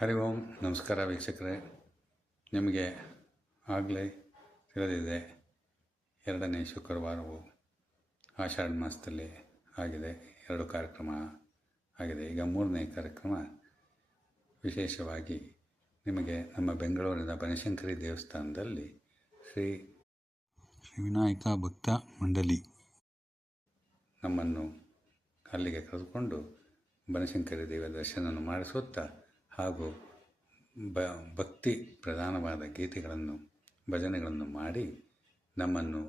ಹರಿ ಓಂ. ನಮಸ್ಕಾರ ವೀಕ್ಷಕರೇ. ನಿಮಗೆ ಆಗಲೇ ತಿಳಿದಿದೆ, 2ನೇ ಶುಕ್ರವಾರವು ಆಷಾಢ ಮಾಸದಲ್ಲಿ ಆಗಿದೆ. 2 ಕಾರ್ಯಕ್ರಮ ಆಗಿದೆ. ಈಗ 3ನೇ ಕಾರ್ಯಕ್ರಮ ವಿಶೇಷವಾಗಿ ನಿಮಗೆ ನಮ್ಮ ಬೆಂಗಳೂರಿನ ಬನಶಂಕರಿ ದೇವಸ್ಥಾನದಲ್ಲಿ ಶ್ರೀ ವಿನಾಯಕ ಭಕ್ತ ಮಂಡಳಿ ನಮ್ಮನ್ನು ಅಲ್ಲಿಗೆ ಕರೆದುಕೊಂಡು ಬನಶಂಕರಿ ದೇವಿಯ ದರ್ಶನವನ್ನು ಮಾಡಿಸುತ್ತಾ ಹಾಗೂ ಭಕ್ತಿ ಪ್ರಧಾನವಾದ ಗೀತೆಗಳನ್ನು ಭಜನೆಗಳನ್ನು ಮಾಡಿ ನಮ್ಮನ್ನು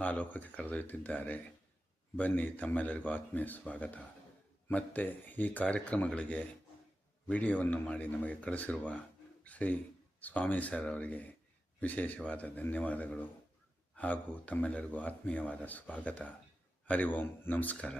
ಆ ಲೋಕಕ್ಕೆ ಕರೆದೊಯ್ಯುತ್ತಿದ್ದಾರೆ. ಬನ್ನಿ, ತಮ್ಮೆಲ್ಲರಿಗೂ ಆತ್ಮೀಯ ಸ್ವಾಗತ. ಮತ್ತು ಈ ಕಾರ್ಯಕ್ರಮಗಳಿಗೆ ವಿಡಿಯೋವನ್ನು ಮಾಡಿ ನಮಗೆ ಕಳಿಸಿರುವ ಶ್ರೀ ಸ್ವಾಮಿ ಸರ್ ಅವರಿಗೆ ವಿಶೇಷವಾದ ಧನ್ಯವಾದಗಳು ಹಾಗೂ ತಮ್ಮೆಲ್ಲರಿಗೂ ಆತ್ಮೀಯವಾದ ಸ್ವಾಗತ. ಹರಿ ಓಂ. ನಮಸ್ಕಾರ.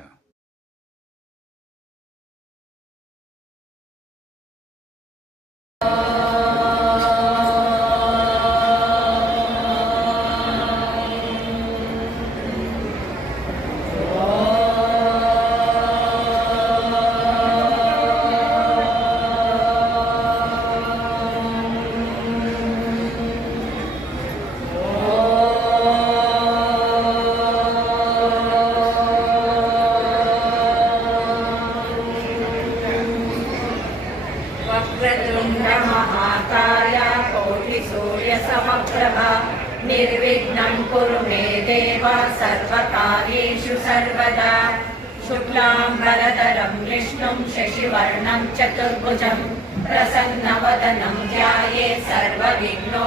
निर्विघ्नं कुरु मे देव सर्वकार्येषु सर्वदा. शुक्लाम्बरधरं विष्णुं शशिवर्णं चतुर्भुजं प्रसन्नवदनं ध्यायेत् सर्वविघ्नोपशान्तये.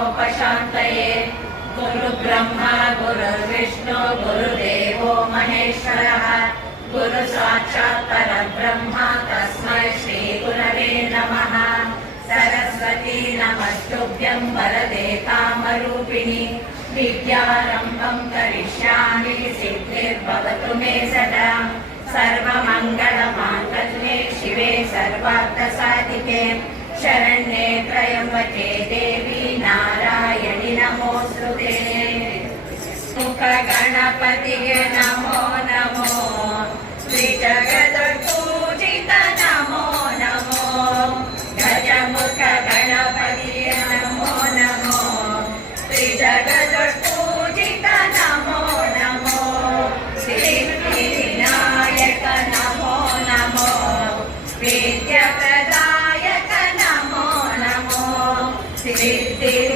गुरु ब्रह्मा गुरुर्विष्णु गुरुदेवो महेश्वरः. गुरु साक्षात् परब्रह्म तस्मै श्री गुरवे नमः. सरस्वती नमस्तुभ्यं वरदे कामरूपिणि. विद्यारम्भं करिष्यामि सिद्धिर्भवतु मे सदा. सर्वमङ्गलमाङ्गल्ये शिवे सर्वार्थसाधिके. शरण्ये त्र्यम्बके देवी नारायणि नमोऽस्तुते. मुखगणपतिगे नमो नमो. श्रीजगदपूजित नमो नमो. गजमुख गणपतिगे नमो नमो. श्रीजगदपूजित नमो नमो. सिद्धिविनायक नमो नमो. विद्याप्रदायक नमो नमो. सिद्धि